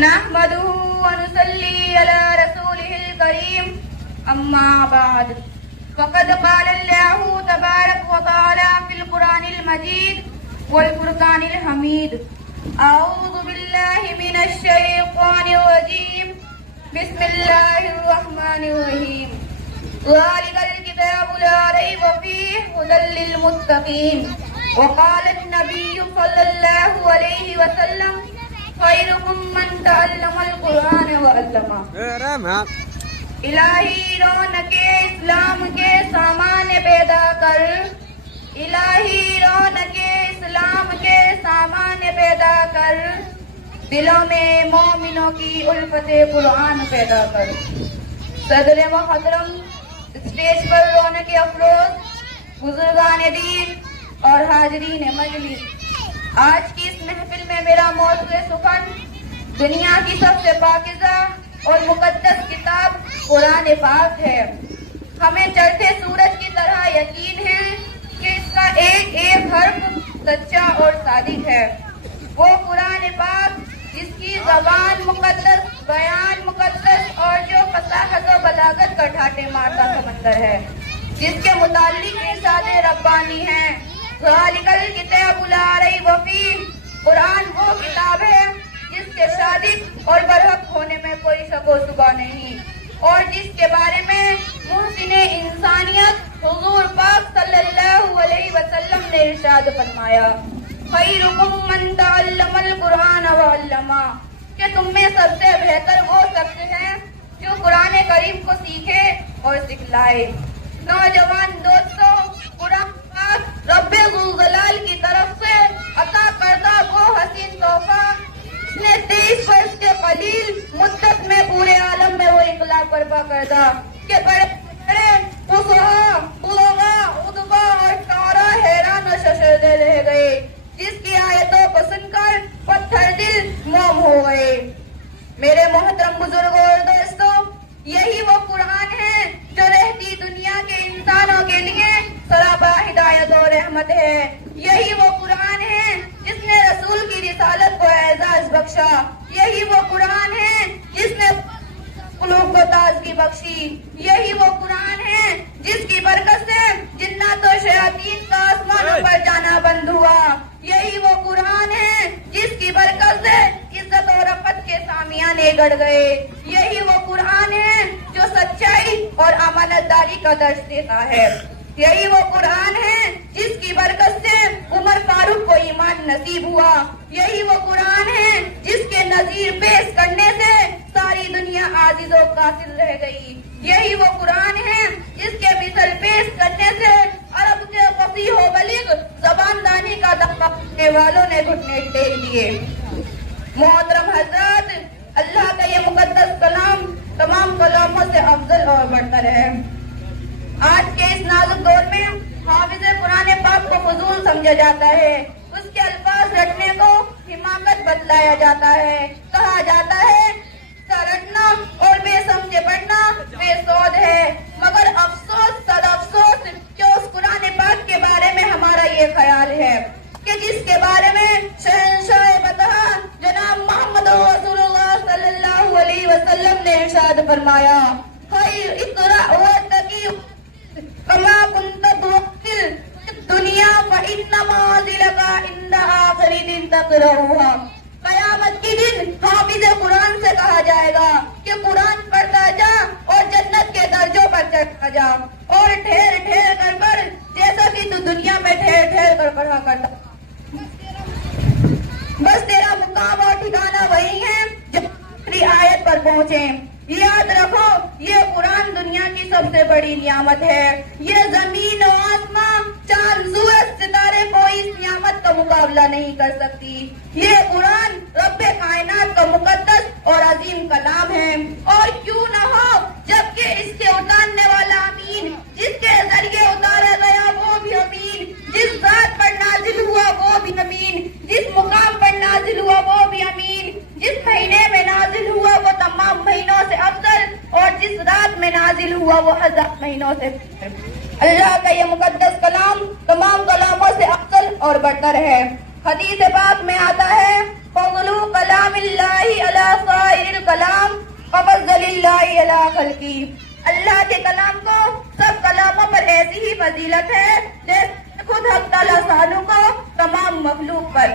نحمده ونصلي على رسوله الكريم أما بعد فقد قال الله تبارك وتعالى في القرآن المجيد والفرقان الحميد أعوذ بالله من الشيطان الرجيم بسم الله الرحمن الرحيم ذلك الكتاب لا ريب فيه هدى للمتقين وقال النبي صلى الله عليه وسلم خیرکم من تعلم القرآن وعلمہ۔ الہی رونق اسلام کے سامان پیدا کر، الہی رونق اسلام کے سامان پیدا کر، دلوں میں مومنوں کی الفت قرآن پیدا کر۔ صدر محترم، اسٹیج پر رونق افروز بزرگان دین اور حاضرین مجلس، آج کی اس محفل میں میرا موضوع سخن دنیا کی سب سے پاکیزہ اور مقدس کتاب قرآن پاک ہے۔ ہمیں چڑھتے سورج کی طرح یقین ہے کہ اس کا ایک ایک حرف سچا اور صادق ہے۔ وہ قرآن پاک جس کی زبان مقدس، بیان مقدس اور جو فصاحت و بلاغت کا ٹھاٹے مارتا سمندر ہے، جس کے متعلق ارشاد ربانی ہیں ذالک الکتاب لا ریب فیہ، قرآن وہ کتاب ہے جس کے صادق اور برحق ہونے میں کوئی شک و شبہ نہیں، اور جس کے بارے میں محسن انسانیت حضور پاک صلی اللہ علیہ وسلم نے ارشاد فرمایا خیرکم من تعلم القرآن وعلمہ، کہ تم میں سب سے بہتر وہ شخص ہیں جو قرآن کریم کو سیکھے اور سکھلائے۔ نوجوان دوستو، قرآن رب ذوالجلال کی طرف سے عطا کردہ وہ حسین تحفہ اس نے 23 برس کے قلیل مدت میں پورے عالم میں وہ انقلاب برپا کردہ کہ بڑے بڑے فقہا، بلغاء، ادبا اور شعراء حیران و ششردے رہ گئے، جس کی آیتوں کو سن کر پتھر دل موم ہو گئے۔ میرے محترم بزرگوں اور دوستوں، یہی وہ قرآن ہے جو رہتی دنیا کے انسانوں کے لیے سراپا ہدایت اور رحمت ہے۔ یہی وہ قرآن ہے جس نے رسول کی رسالت کو اعزاز بخشا۔ یہی وہ قرآن ہے جس نے قلوب کو تازگی بخشی۔ یہی وہ قرآن ہے جس کی برکت سے جنات و شیاطین کا آسمانوں پر جانا بند ہوا۔ یہی وہ قرآن ہے جس کی برکت سے عزت و رفعت کے سامیانے گڑ گئے۔ یہی وہ قرآن ہے جو سچائی اور امانت داری کا درس دیتا ہے۔ یہی وہ قرآن ہے جس کی برکت سے عمر فاروق کو ایمان نصیب ہوا۔ یہی وہ قرآن ہے جس کے نظیر پیش کرنے سے ساری دنیا عاجز و قاصر رہ گئی۔ یہی وہ قرآن ہے جس کے مثل پیش کرنے سے عرب کے فصیح و بلیغ زبان دانی کا دعویٰ کرنے والوں نے گھٹنے ٹیک دیے۔ محترم حضرات، اللہ کا یہ مقدس کلام تمام کلاموں سے افضل اور برتر ہے۔ آج کے اس نازک دور میں حافظ قرآن پاک کو فضول سمجھا جاتا ہے، اس کے الفاظ رٹنے کو حماقت بتلایا جاتا ہے، کہا جاتا ہے رٹنا اور بے سمجھے پڑھنا بے سود ہے، مگر افسوس صد افسوس کہ اس قرآن پاک کے بارے میں ہمارا یہ خیال ہے کہ جس کے بارے میں شہنشاہ بطحا جناب محمد رسول اللہ صلی اللہ علیہ وسلم نے ارشاد فرمایا خیر اقرأ واتقی کما کنت توقل دنیا فإنما ذلک عند آخر دن تقرأها۔ قیامت کی دن حافظ قرآن سے کہا جائے گا کہ قرآن پڑھتا جا اور جنت کے درجوں پر چڑھتا جا، اور ٹھہر ٹھہر کر پڑھ جیسا کہ تو دنیا میں ٹھہر ٹھہر کر پڑھا کرتا، بس تیرا مقام اور ٹھکانہ وہی ہے جو آخری آیت پر پہنچے۔ یاد رکھو، یہ قرآن دنیا کی سب سے بڑی نعمت ہے۔ یہ زمین و آسمان، چاند سورج ستارے کوئی اس نعمت کا مقابلہ نہیں کر سکتی۔ یہ قرآن رب کائنات کا مقدس اور عظیم کلام ہے، اور کیوں نہ ہو جبکہ اس کے اتارنے والا امین، جس کے ذریعے اتارا گیا وہ بھی امین، جس ذات پر نازل ہوا وہ بھی امین، جس مقام پر نازل ہوا وہ بھی امین، جس مہینے میں نازل ہوا وہ تمام مہینوں سے افضل، اور جس رات میں نازل ہوا وہ 1000 مہینوں سے افضل۔ اللہ کا یہ مقدس کلام تمام کلاموں سے افضل اور برتر ہے۔ حدیث پاک میں آتا ہے فضل کلام اللہ علی اللہ علی خلقی. اللہ کے کلام کو سب کلاموں پر ایسی ہی فضیلت ہے جیسے خود حق تعالیٰ شانہ کو تمام مخلوق پر.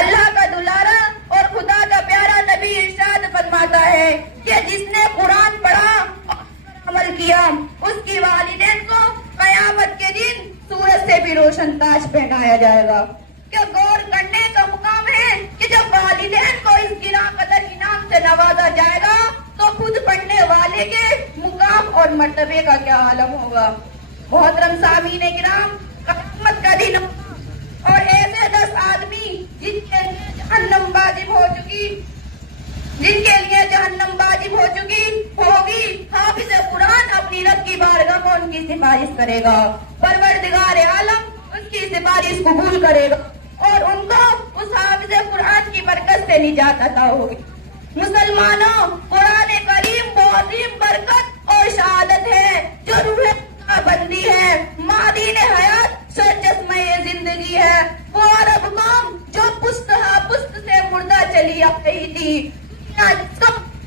اللہ کا دلارا اور خدا کا پیارا نبی ارشاد فرماتا ہے کہ جس نے قرآن پڑھا اور عمل کیا اس کی والدین کو قیامت کے دن سورج سے بھی روشن تاج پہنایا جائے گا. کہ غور کرنے کا مقام ہے کہ جب والدین کو اس گراں قدر انعام سے نوازا جائے گا تو خود پڑھنے والے کے مقام اور مرتبے کا کیا عالم ہوگا. محترم سامعین کرام، قیامت کا دن اور ایسے 10 آدمی جن کے لیے جہنم واجب ہو چکی ہوگی. حافظ قرآن اپنی رب کی بارگاہ میں ان کی سفارش کرے گا. پروردگار عالم اس کی سفارش قبول کرے گا اور ان کو اس حافظ قرآن کی برکت سے نجات عطا ہوگی. مسلمانوں، قرآن کریم وہ عظیم برکت اور شہادت ہے جو روح بندی ہے، معدن حیات، سرچشمہ زندگی ہے. وہ عرب قوم جو پشت سے مردہ چلی آ رہی تھی،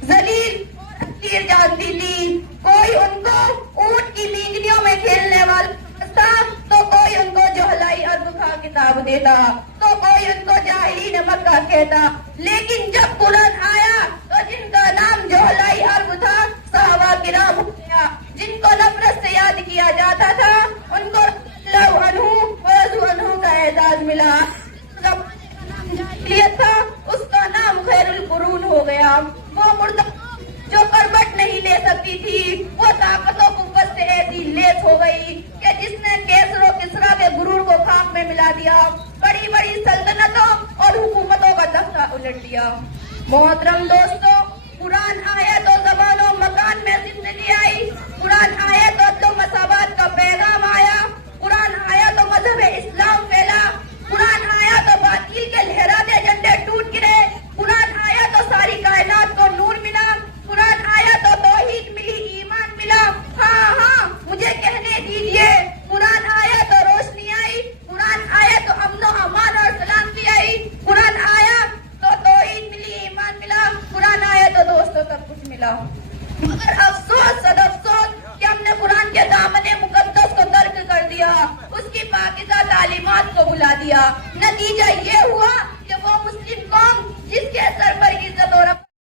ذلیل اور حقیر جانتی تھی. کوئی ان کو اونٹ کی مینگنیوں میں کھیلنے والا تھا تو کوئی ان کو جوہلائی عرب کا کتاب دیتا تو کوئی ان کو جاہلین مکہ کہتا. لیکن جب قرآن آیا تو جن کا نام جوہلائی عرب تھا صحابہ کرام ہو گیا. جن کو نفرت سے یاد کیا جاتا تھا ان کو اللہ عنہ ورضوا عنہ کا اعزاز ملا. جاہلیت تھا اس کا نام خیر القرون ہو گیا. وہ مردہ جو کربٹ نہیں لے سکتی تھی وہ طاقت و قوت سے ایسی لیس ہو گئی کہ جس نے کیسر و کسرا کے غرور کو خاک میں ملا دیا، بڑی بڑی سلطنتوں اور حکومتوں کا تختہ الٹ دیا. محترم دوستو، قرآن آیا تو زمان و مکان میں زندگی آئی. قرآن آیا تو عدل و مساوات کا پیغام